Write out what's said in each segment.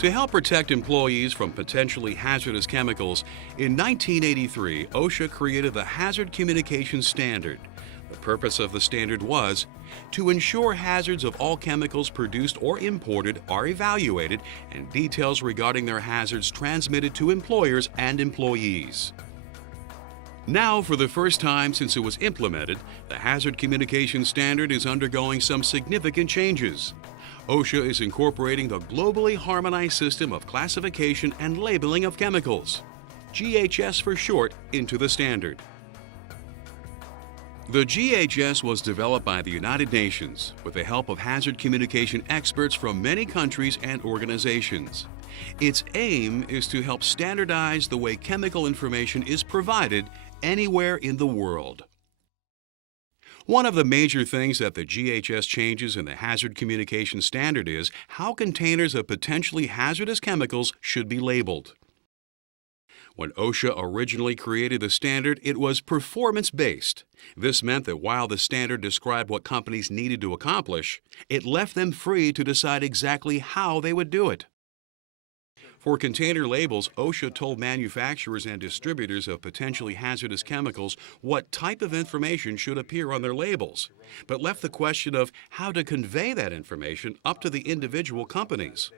To help protect employees from potentially hazardous chemicals, in 1983, OSHA created the Hazard Communication Standard. The purpose of the standard was to ensure hazards of all chemicals produced or imported are evaluated and details regarding their hazards transmitted to employers and employees. Now, for the first time since it was implemented, the Hazard Communication Standard is undergoing some significant changes. OSHA is incorporating the globally harmonized system of classification and labeling of chemicals, GHS for short, into the standard. The GHS was developed by the United Nations with the help of hazard communication experts from many countries and organizations. Its aim is to help standardize the way chemical information is provided anywhere in the world. One of the major things that the GHS changes in the Hazard Communication Standard is how containers of potentially hazardous chemicals should be labeled. When OSHA originally created the standard, it was performance-based. This meant that while the standard described what companies needed to accomplish, it left them free to decide exactly how they would do it. For container labels, OSHA told manufacturers and distributors of potentially hazardous chemicals what type of information should appear on their labels, but left the question of how to convey that information up to the individual companies.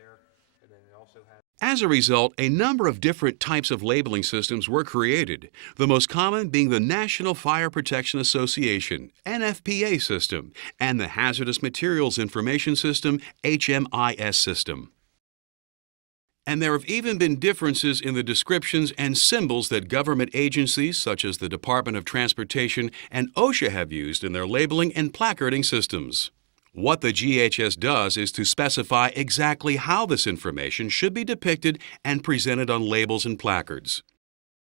As a result, a number of different types of labeling systems were created, the most common being the National Fire Protection Association, NFPA system, and the Hazardous Materials Information System, HMIS system. And there have even been differences in the descriptions and symbols that government agencies such as the Department of Transportation and OSHA have used in their labeling and placarding systems. What the GHS does is to specify exactly how this information should be depicted and presented on labels and placards.